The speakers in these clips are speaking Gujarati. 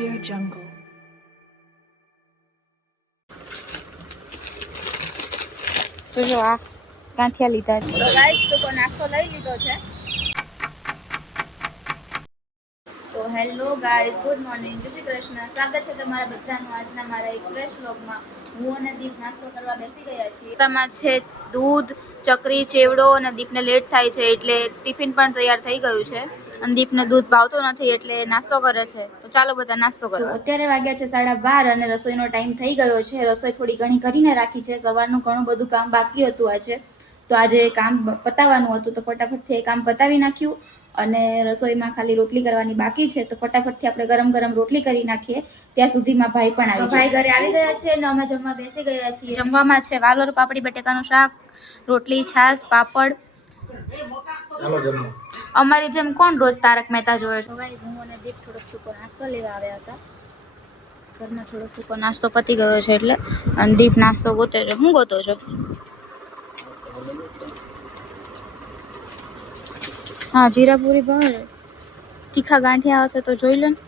Audio Jungle. તો જો આ ગાંઠિયા લીધા છે. તો ગાઈસ તો નાસ્તો લઈ લીધો છે. તો હેલો ગાઈસ, ગુડ મોર્નિંગ, જય શ્રી કૃષ્ણ. સ્વાગત છે તમારા બધાનું આજના મારા એક ફ્રેશ વ્લોગમાં. હું અને દીપ નાસ્તો કરવા બેસી ગયા છીએ. નાસ્તામાં છે દૂધ, ચકરી, ચેવડો અને દીપને લેટ થાય છે એટલે ટિફિન પણ તૈયાર થઈ ગયું છે. અને દીપને દૂધ ભાવતો નથી એટલે નાસ્તો કરે છે. તો ચાલો બધા નાસ્તો કરો. અત્યારે વાગ્યા છે 12:30 અને રસોઈનો ટાઈમ થઈ ગયો છે. રસોઈ થોડી ઘણી કરીને રાખી છે. સવારનું ઘણું બધું કામ બાકી હતું આજે. તો આજે કામ પતાવવાનું હતું તો ફટાફટથી એ કામ પતાવી નાખ્યું. અને રસોઈમાં ખાલી રોટલી કરવાની બાકી છે તો ફટાફટથી આપણે ગરમ ગરમ રોટલી કરી નાખીએ. ત્યાં સુધીમાં ભાઈ પણ આવી ભાઈ ઘરે આવી ગયા છે અને અમે જમવા બેસી ગયા છીએ. જમવામાં છે વાલોર પાપડી બટેકાનું શાક, રોટલી, છાશ, પાપડ. અમારી જેમ કોણ રોજ તારક મહેતા જોવે છે. ગાઈસ હું અને દીપ થોડોક સૂકો નાસ્તો લેવા આવ્યા હતા. ઘરમાં થોડો સૂકો નાસ્તો પતી ગયો છે એટલે. અને દીપ નાસ્તો ગોતે છે. હું ગોતો છો? હા, જીરાપુરી ભાવે. તીખા ગાંઠિયા હશે તો જોઈ લે ને.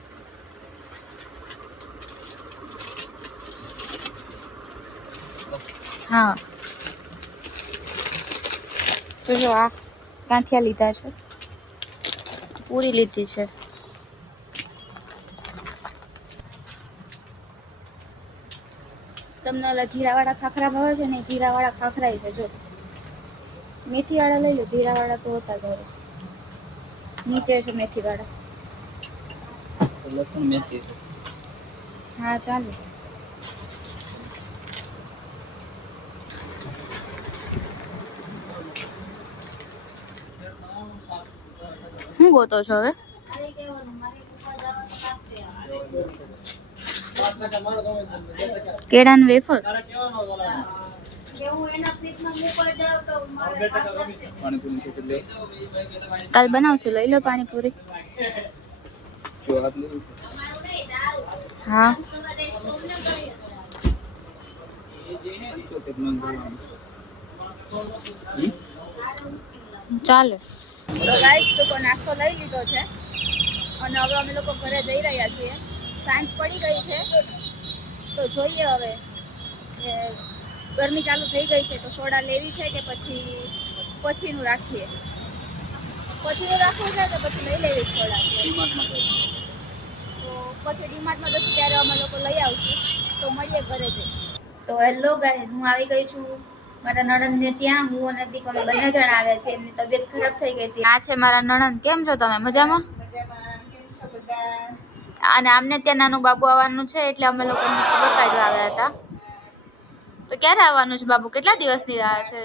હા તો જો આ ગાંઠિયા લીધા છે, પૂરી લીધી છે. તમને ઓલા જીરાવાળા ખાખરા ભાવે છે ને? જીરાવાળા ખાખરા છે. જો મેથીવાળા લઈ લો, જીરાવાળા તો હતા ઘરે. નીચે છે મેથીવાળા. લસણ મેથી. હા ચાલે. હું ગોતો છો હવે? કેળાનું વેફર. કાલ બનાવશું, લઈ લો પાણીપુરી. હા ચાલો. તો ગાઈસ તો નાસ્તો લઈ લીધો છે અને હવે અમે લોકો ઘરે જઈ રહ્યા છીએ. સાંજ પડી ગઈ છે તો જોઈએ હવે કે ગરમી ચાલુ થઈ ગઈ છે તો સોડા લેવી છે કે પછીનું રાખીએ. પછીનું રાખવું છે કે પછી લઈ લેવી સોડા? તો પછી ડીમાર્ટમાં જશું ત્યારે અમે લોકો લઈ આવશું. તો મળીએ ઘરે જઈ. તો હેલો ગાઈસ, હું આવી ગઈ છું મારા નણંદને ત્યાં. હું અને દીપ અમે બંને જણા આવ્યા છે. એમની તબિયત ખરાબ થઈ ગઈ હતી. આ છે મારા નણંદ. કેમ છો તમે? મજામાં? અને આમને ત્યાં નાનું બાબુ આવવાનું છે એટલે અમે લોકો એમને ખબર કાઢવા આવ્યા હતા. તો ક્યારે આવવાનું છે બાબુ? કેટલા દિવસની રાહ છે?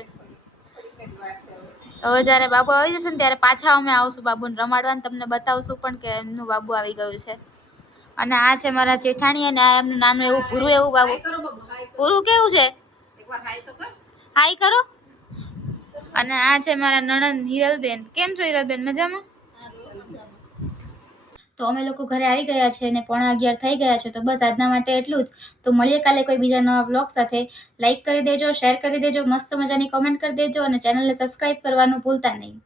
તો હવે જ્યારે બાબુ આવી જશે ને ત્યારે પાછા અમે આવશું બાબુને રમાડવા. તમને બતાવશું પણ કે એમનું બાબુ આવી ગયું છે. અને આ છે મારા જેઠાણી અને આ એમનું નાનું એવું પૂરું એવું બાબુ. પૂરું કેવું છે? હાય કરો. અને આ છે મારા નણંદ હિરલબેન. કેમ છો હિરલબેન? મજામાં? તો અમે લોકો ઘરે આવી ગયા છે અને 11:15 થઈ ગયા છે. તો બસ આજના માટે એટલું જ. તો મળીએ કાલે કોઈ બીજા નવા બ્લોગ સાથે. લાઈક કરી દેજો, શેર કરી દેજો, મસ્ત મજાની કોમેન્ટ કરી દેજો અને ચેનલને સબસ્ક્રાઇબ કરવાનું ભૂલતા નહીં.